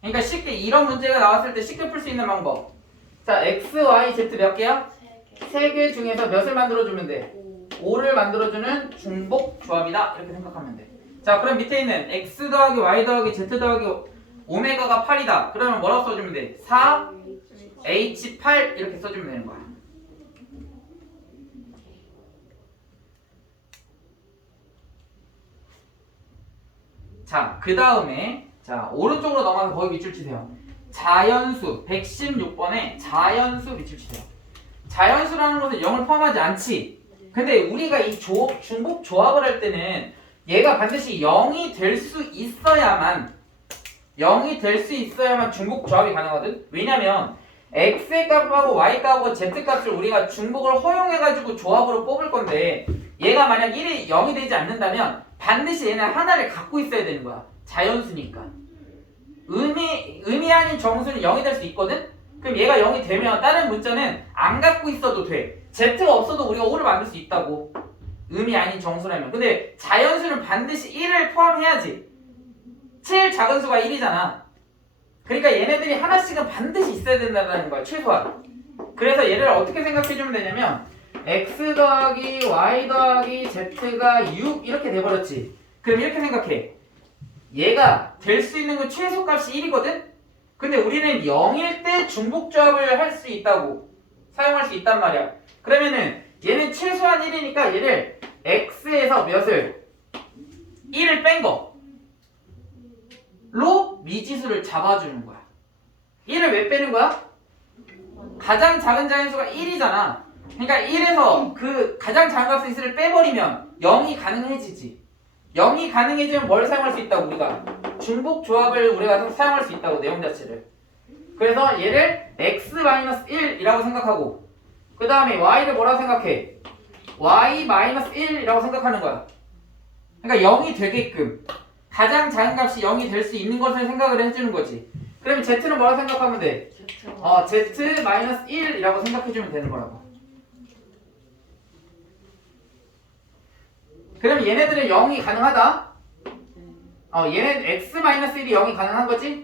그러니까 쉽게 이런 문제가 나왔을 때 쉽게 풀 수 있는 방법. 자, x, y, z 몇 개야? 3개 중에서 몇을 만들어주면 돼? 5를 만들어주는 중복 조합이다. 이렇게 생각하면 돼. 자, 그럼 밑에 있는 x 더하기 y 더하기 z 더하기 오메가가 8이다. 그러면 뭐라고 써주면 돼? 4h8 이렇게 써주면 되는 거야. 자, 그 다음에 자 오른쪽으로 넘어가서 거기 밑줄 치세요. 자연수 116번에 자연수 밑줄 치세요. 자연수라는 것은 0을 포함하지 않지. 근데 우리가 이 중복 조합을 할 때는 얘가 반드시 0이 될 수 있어야만 중복 조합이 가능하거든. 왜냐면 x의 값하고 y 값하고 z 값을 우리가 중복을 허용해가지고 조합으로 뽑을 건데 얘가 만약 1이 0이 되지 않는다면 반드시 얘는 하나를 갖고 있어야 되는 거야. 자연수니까. 의미 아닌 정수는 0이 될 수 있거든? 그럼 얘가 0이 되면 다른 문자는 안 갖고 있어도 돼. z가 없어도 우리가 5를 만들 수 있다고. 의미 아닌 정수라면. 근데 자연수는 반드시 1을 포함해야지. 제일 작은 수가 1이잖아. 그러니까 얘네들이 하나씩은 반드시 있어야 된다는 거야. 최소한. 그래서 얘를 어떻게 생각해주면 되냐면 x 더하기 y 더하기 z가 6 이렇게 돼버렸지. 그럼 이렇게 생각해. 얘가 될 수 있는 건 최소값이 1이거든? 근데 우리는 0일 때 중복조합을 할 수 있다고. 사용할 수 있단 말이야. 그러면은 얘는 최소한 1이니까 얘를 x에서 몇을 1을 뺀 거 로 미지수를 잡아주는 거야. 1을 왜 빼는 거야? 가장 작은 자연수가 1이잖아. 그러니까 1에서 그 가장 작은 값의 수를 빼버리면 0이 가능해지지. 0이 가능해지면 뭘 사용할 수 있다고 우리가? 중복 조합을 우리가 사용할 수 있다고 내용 자체를. 그래서 얘를 x-1이라고 생각하고 그 다음에 y를 뭐라고 생각해? y-1이라고 생각하는 거야. 그러니까 0이 되게끔 가장 작은 값이 0이 될 수 있는 것을 생각을 해주는 거지. 그러면 z는 뭐라고 생각하면 돼? z-1이라고 생각해주면 되는 거라고. 그럼 얘네들은 0이 가능하다? 얘는 x-1이 0이 가능한 거지?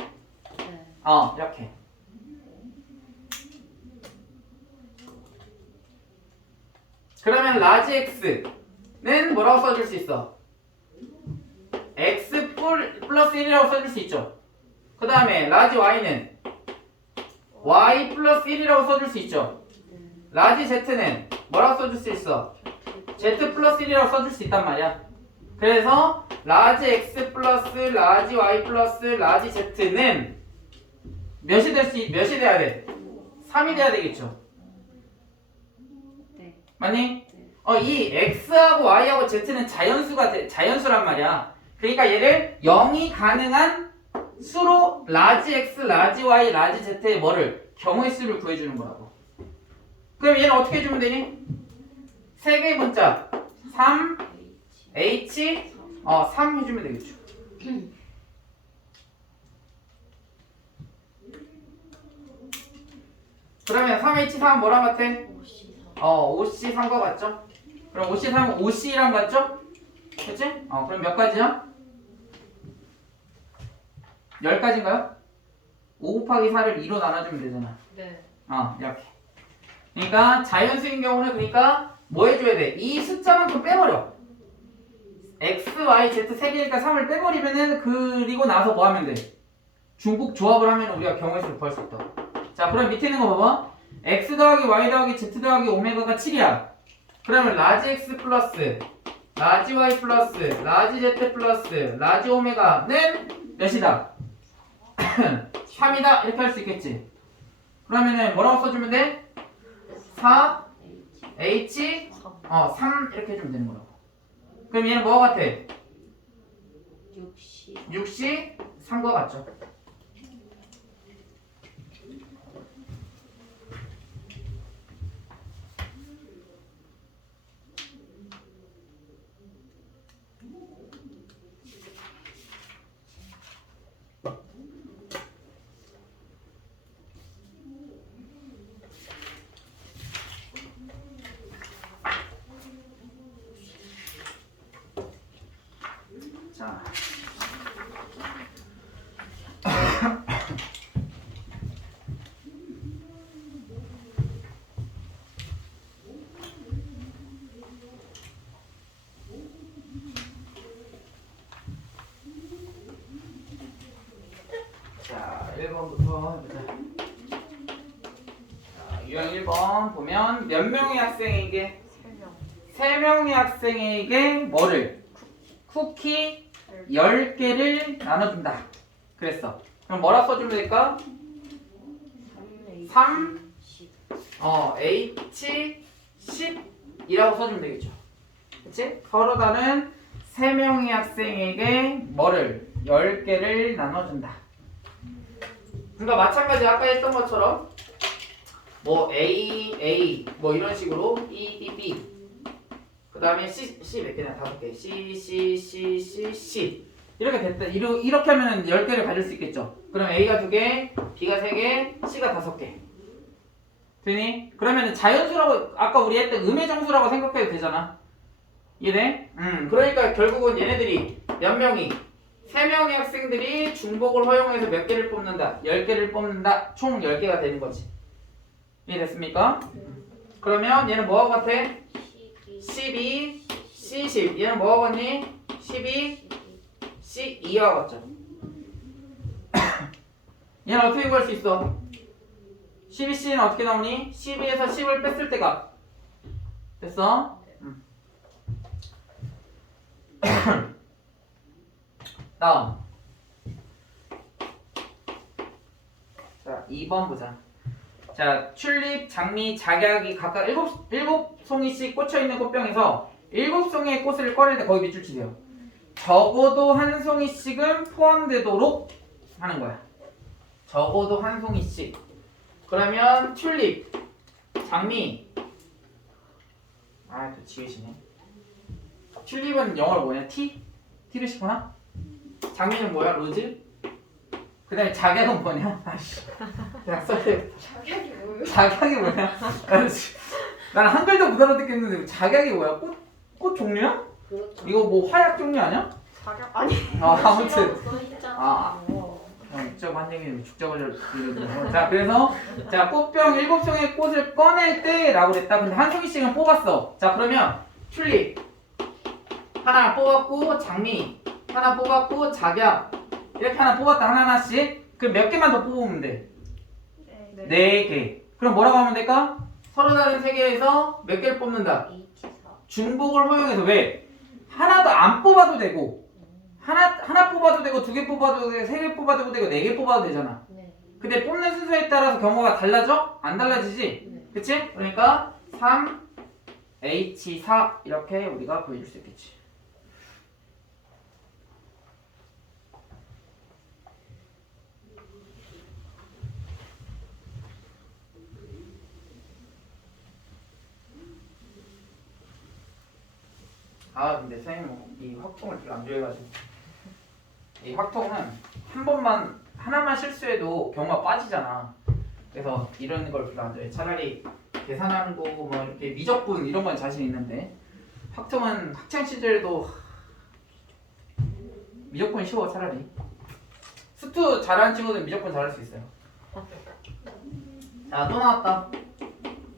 이렇게. 그러면 라지 x는 뭐라고 써줄 수 있어? x 플러스 1이라고 써줄 수 있죠. 그 다음에 라지 y는 y 플러스 1이라고 써줄 수 있죠. 라지 z는 뭐라고 써줄 수 있어? z 플러스 1이라고 써줄 수 있단 말이야. 그래서 라지 x 플러스 라지 y 플러스 라지 z는 몇이 돼야 돼? 3이 돼야 되겠죠. 네. 맞니? 이 x하고 y하고 z는 자연수란 말이야. 그러니까 얘를 0이 가능한 수로 라지 x, 라지 y, 라지 z의 뭐를? 경우의 수를 구해주는 거라고. 그럼 얘는 어떻게 해주면 되니? 세 개 문자 3 H 3 해주면 되겠죠. 그러면 3H3 뭐랑 같아? 5C3과 같죠? 그럼 5C3은 5C랑 같죠? 그치? 그럼 몇 가지야? 10가지인가요? 5 곱하기 4를 2로 나눠주면 되잖아. 네. 이렇게. 그러니까 자연수인 경우는 그러니까 뭐 해줘야 돼? 이 숫자만큼 빼버려. X, Y, Z 세 개니까 3을 빼버리면은 그리고 나서 뭐 하면 돼? 중복 조합을 하면 우리가 경우의 수를 구할 수 있다. 자, 그럼 밑에 있는 거 봐봐. X 더하기 Y 더하기 Z 더하기 오메가가 7이야. 그러면 라지 X 플러스 라지 Y 플러스 라지 Z 플러스 라지 오메가는 몇이다? 3이다. 이렇게 할 수 있겠지. 그러면은 뭐라고 써주면 돼? 4 H 3 이렇게 해주면 되는 거라고. 그럼 얘는 뭐가 같아? 6C 3과 같죠. 자. 자, 1번부터 해보자. 자, 유형 1번 보면 몇 명의 학생에게 3명. 3명의 학생에게 뭐를? 쿠키 10개를 나눠준다. 그랬어. 그럼 뭐라 써주면 될까? 3 H 10이라고 써주면 되겠죠. 그치? 서로 다른 3명의 학생에게 뭐를? 10개를 나눠준다. 그러니까 마찬가지 아까 했던 것처럼 뭐 A 뭐 이런 식으로 B 그 다음에 C 몇 개냐? 5개 C 이렇게 됐다. 이렇게 하면 10개를 가질 수 있겠죠. 그럼 A가 2개, B가 3개, C가 5개 되니? 그러면 자연수라고 아까 우리 했던 음의정수라고 생각해도 되잖아. 이해돼? 그러니까 결국은 얘네들이 몇 명이 3명의 학생들이 중복을 허용해서 몇 개를 뽑는다? 10개를 뽑는다. 총 10개가 되는 거지. 이해됐습니까? 그러면 얘는 뭐하고 같아? 12, C10. 얘는 뭐하고 같니? 12, C2하고 같죠. 얘는 어떻게 구할 수 있어? 12C는 어떻게 나오니? 12에서 10을 뺐을 때가 됐어? 다음. 자, 2번 보자. 자, 튤립, 장미, 작약이 각각 7송이씩 꽂혀있는 꽃병에서 7송이의 꽃을 꺼낼 때 거의 밑줄 치세요. 적어도 한 송이씩은 포함되도록 하는 거야. 적어도 한 송이씩. 그러면 튤립, 장미. 또 지우시네. 튤립은 영어로 뭐냐? T를 씹거나? 장미는 뭐야? 로즈? 그 다음에 작약은 뭐냐? 그냥 써야 자격이 뭐예요? 작약이 뭐냐? 나는 한글도 못 알아듣겠는데 작약이 뭐야? 꽃 종류야? 그렇죠. 이거 뭐 화약 종류 아니야? 자격 아니. 아무튼 써있잖아. 형 한얘기 죽자고 자, 그래서 자, 꽃병 7송의 꽃을 꺼낼 때 라고 그랬다. 근데 한 송이씩은 뽑았어. 자, 그러면 튤립 하나 뽑았고, 장미 하나 뽑았고, 작약 이렇게 하나 뽑았다. 하나씩. 그럼 몇 개만 더 뽑으면 돼? 네 개. 그럼 뭐라고 하면 될까? 서로 다른 세 개에서 몇 개를 뽑는다? 중복을 허용해서. 왜? 하나도 안 뽑아도 되고 하나 뽑아도 되고, 2개 뽑아도 되고, 3개 뽑아도 되고, 4개 뽑아도 되잖아. 네. 근데 뽑는 순서에 따라서 경우가 달라져? 안 달라지지? 네. 그치? 그러니까 3 H4 이렇게 우리가 보여줄 수 있겠지. 아 근데 선생님 이 확통을 별로 안 좋아해가지고 이 확통은 한 번만 하나만 실수해도 경우가 빠지잖아. 그래서 이런 걸 별로 안 좋아해. 차라리 계산하는 거 뭐 이렇게 미적분 이런 건 자신 있는데 확통은 학창 시절에도 미적분 쉬워. 차라리 수투 잘하는 친구들은 미적분 잘할 수 있어요. 자, 또 나왔다.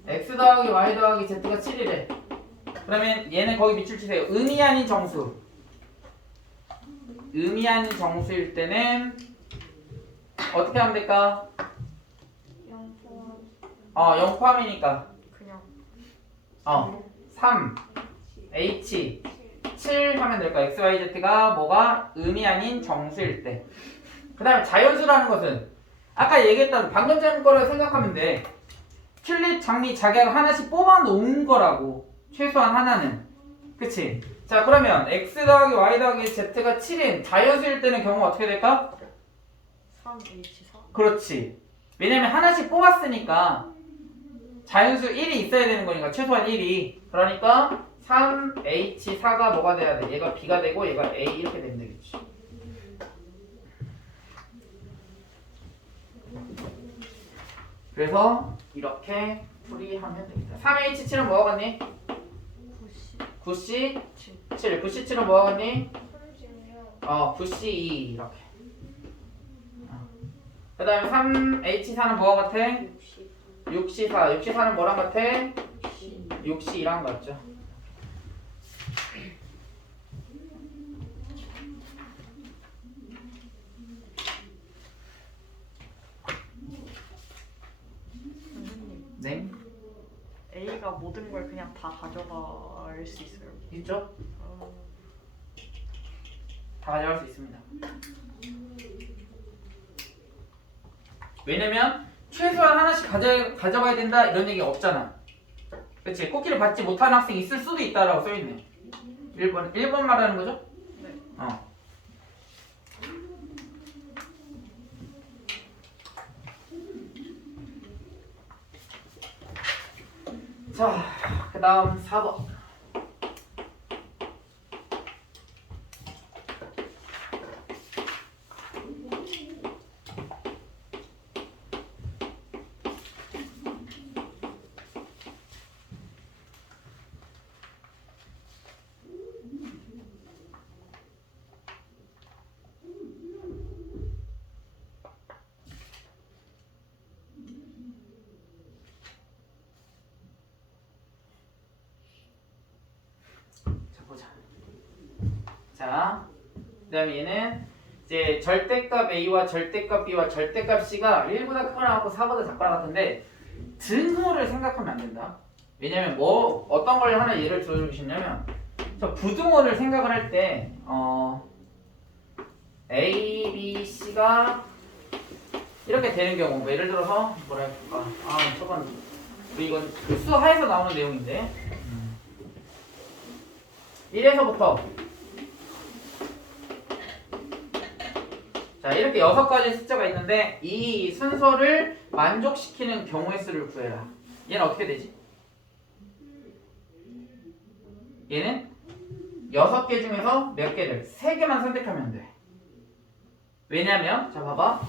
x 더하기 y 더하기 z가 7이래. 그러면 얘는 거기 밑줄 치세요. 의미 아닌 정수. 의미 아닌 정수일 때는 어떻게 하면 될까? 0 포함 0 포함이니까 그냥 3 h 7 하면 될까? x, y, z가 뭐가 의미 아닌 정수일 때. 그 다음에 자연수라는 것은 아까 얘기했던 방금 전 거를 생각하면 돼. 튤립, 장미, 작약 하나씩 뽑아 놓은 거라고. 최소한 하나는. 그치? 자, 그러면 x 더하기 y 더하기 z가 7인 자연수일 때는 경우가 어떻게 될까? 3H4 그렇지. 왜냐면 하나씩 뽑았으니까 자연수 1이 있어야 되는 거니까 최소한 1이. 그러니까 3H4가 뭐가 돼야 돼? 얘가 B가 되고 얘가 A 이렇게 되면 되겠지. 그래서 이렇게 풀이하면 됩니다. 3H7은 뭐가 같니? 90 9C7. 9C7은 뭐가 같니? 36 9C2 이렇게. 그 다음에 3H4는 뭐가 같아? 60 6C4. 6C4는 뭐랑 같아? 10 6C2랑 같죠. 선생님 네? A가 모든 걸 그냥 다 가져갈 수 있어요? 있죠? 다 가져갈 수 있습니다. 왜냐면 최소한 하나씩 가져가야 된다 이런 얘기 없잖아. 그치? 코끼리 받지 못하는 학생이 있을 수도 있다라고 써있네. 1번 말하는 거죠? 네. 자, 그 다음 4번. 자, 그 다음에 얘는 이제 절대값 A와 절대값 B와 절대값 C가 1보다 크거나 같고 4보다 작거나 같은데 등호를 생각하면 안 된다. 왜냐면 뭐 어떤 걸 하나 예를 들어주시냐면 저 부등호를 생각을 할 때 A, B, C가 이렇게 되는 경우 뭐 예를 들어서 뭐라 해볼까? 저건 이건 그 수하에서 나오는 내용인데 1에서부터 자 이렇게 6가지 숫자가 있는데 이 순서를 만족시키는 경우의 수를 구해라. 얘는 어떻게 되지? 얘는 6개 중에서 몇 개를? 3개만 선택하면 돼. 왜냐면 자 봐봐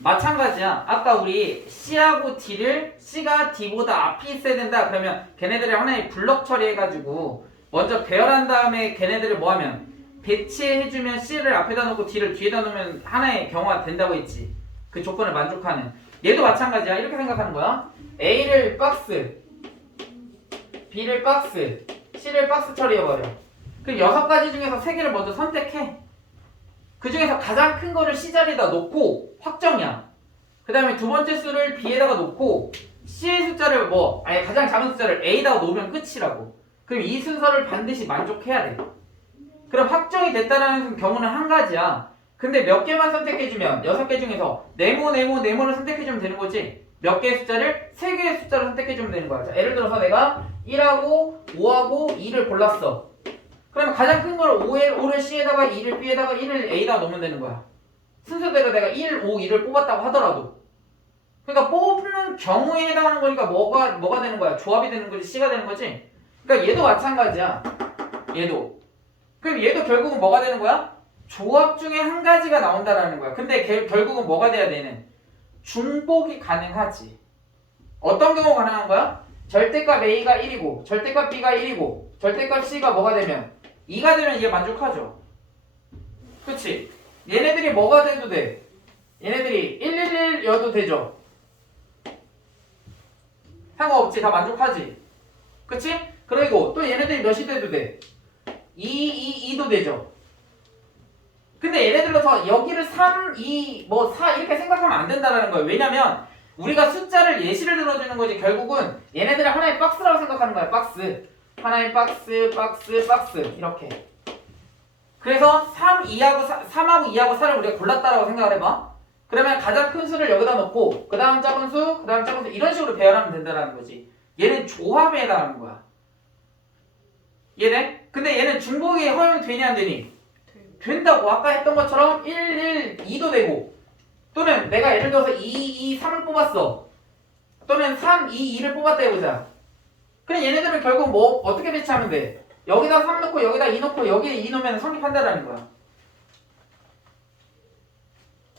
마찬가지야. 아까 우리 C하고 D를 C가 D보다 앞이 있어야 된다 그러면 걔네들을 하나의 블럭 처리해가지고 먼저 배열한 다음에 걔네들을 뭐하면 배치해주면 C를 앞에다 놓고 D를 뒤에다 놓으면 하나의 경우가 된다고 했지. 그 조건을 만족하는. 얘도 마찬가지야. 이렇게 생각하는 거야. A를 박스, B를 박스, C를 박스 처리해버려. 그럼 6가지 중에서 3개를 먼저 선택해. 그 중에서 가장 큰 거를 C 자리에다 놓고 확정이야. 그 다음에 두 번째 수를 B에다가 놓고 C의 숫자를 가장 작은 숫자를 A에다가 놓으면 끝이라고. 그럼 이 순서를 반드시 만족해야 돼. 그럼 확정이 됐다라는 경우는 한 가지야. 근데 몇 개만 선택해주면 6개 중에서 네모를 선택해주면 되는 거지. 몇 개의 숫자를? 3개의 숫자를 선택해주면 되는 거야. 자, 예를 들어서 내가 1하고 5하고 2를 골랐어. 그러면 가장 큰 걸 5를 C에다가 2를 B에다가 1을 A에다가 놓으면 되는 거야. 순서대로 내가 1, 5, 2를 뽑았다고 하더라도. 그러니까 뽑는 경우에 해당하는 거니까 뭐가 되는 거야? 조합이 되는 거지? C가 되는 거지? 그러니까 얘도 마찬가지야. 얘도 그럼 얘도 결국은 뭐가 되는 거야? 조합 중에 한 가지가 나온다라는 거야. 근데 결국은 뭐가 돼야 되는? 중복이 가능하지. 어떤 경우 가능한 거야? 절대값 A가 1이고 절대값 B가 1이고 절대값 C가 뭐가 되면 2가 되면 얘 만족하죠. 그치? 얘네들이 뭐가 돼도 돼? 얘네들이 111여도 되죠? 상관없지. 다 만족하지. 그치? 그리고 또 얘네들이 몇이 돼도 돼? 2도 되죠? 근데 예를 들어서 여기를 3, 2, 뭐 4 이렇게 생각하면 안 된다는 거예요. 왜냐면 우리가 숫자를 예시를 들어주는 거지 결국은 얘네들을 하나의 박스라고 생각하는 거야. 박스. 하나의 박스, 박스, 박스 이렇게. 그래서 3하고 2하고 4를 우리가 골랐다라고 생각을 해봐. 그러면 가장 큰 수를 여기다 넣고 그 다음 작은 수, 그 다음 작은 수 이런 식으로 배열하면 된다는 거지. 얘는 조합에 해당하는 거야. 얘네? 근데 얘는 중복이 허용이 되니 안 되니? 된다고. 아까 했던 것처럼 1, 1, 2도 되고 또는 내가 예를 들어서 2, 2, 3을 뽑았어. 또는 3, 2, 2를 뽑았다 해보자. 그럼 얘네들은 결국 뭐 어떻게 배치하면 돼? 여기다 3 넣고 여기다 2 넣고 여기에 2 넣으면 성립한다라는 거야.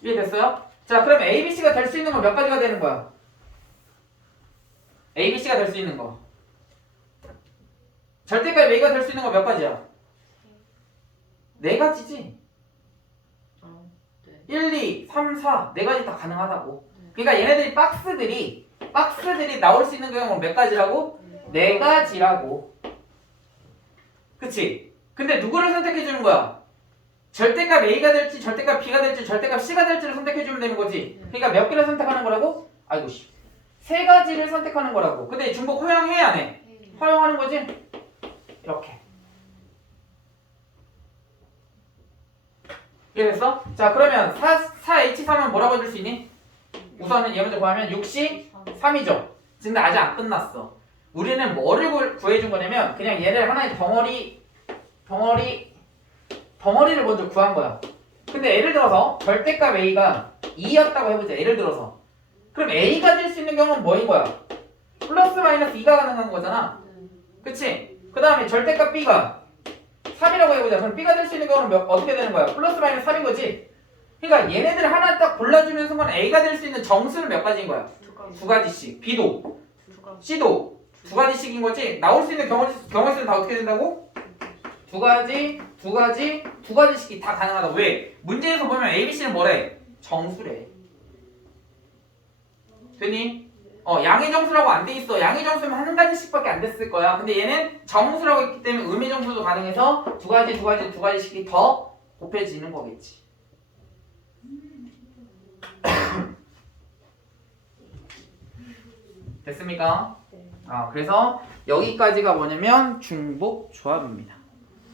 이해됐어요? 자, 그럼 ABC가 될 수 있는 건 몇 가지가 되는 거야? ABC가 될 수 있는 거. 절대값 A가 될 수 있는 거 몇 가지야? 4가지지. 1, 2, 3, 4 4가지 다 가능하다고. 그러니까 얘네들이 박스들이 나올 수 있는 경우는 몇 가지라고? 4가지라고. 그치? 근데 누구를 선택해 주는 거야? 절대값 A가 될지 절대값 B가 될지 절대값 C가 될지를 선택해 주면 되는 거지. 그러니까 몇 개를 선택하는 거라고? 아이고 씨. 3가지를 선택하는 거라고. 근데 중복 허용해 안 해? 허용하는 거지? 이렇게. 이해됐어? 자, 그러면 4H3은 뭐라고 해줄 수 있니? 우선은 얘 먼저 구하면 63이죠. 근데 아직 안 끝났어. 우리는 뭐를 구해준 거냐면 그냥 얘를 하나의 덩어리를 먼저 구한 거야. 근데 예를 들어서 절대값 A가 2였다고 해보자. 예를 들어서. 그럼 A가 될 수 있는 경우는 뭐인 거야? 플러스 마이너스 2가 가능한 거잖아. 그치? 그 다음에 절대값 B가 3이라고 해보자. 그럼 B가 될 수 있는 경우는 어떻게 되는 거야? 플러스 마이너스 3인 거지? 그러니까 얘네들 하나 딱 골라주는 순간 A가 될 수 있는 정수는 몇 가지인 거야? 2가지씩. B도, C도 2가지씩인 거지? 나올 수 있는 경우 수는 다 어떻게 된다고? 2가지씩이 다 가능하다. 왜? 문제에서 보면 ABC는 뭐래? 정수래. 되니? 양의 정수라고 안 돼 있어. 양의 정수면 한 가지씩밖에 안 됐을 거야. 근데 얘는 정수라고 했기 때문에 음의 정수도 가능해서 2가지씩이 더 곱해지는 거겠지. 됐습니까? 그래서 여기까지가 뭐냐면 중복 조합입니다.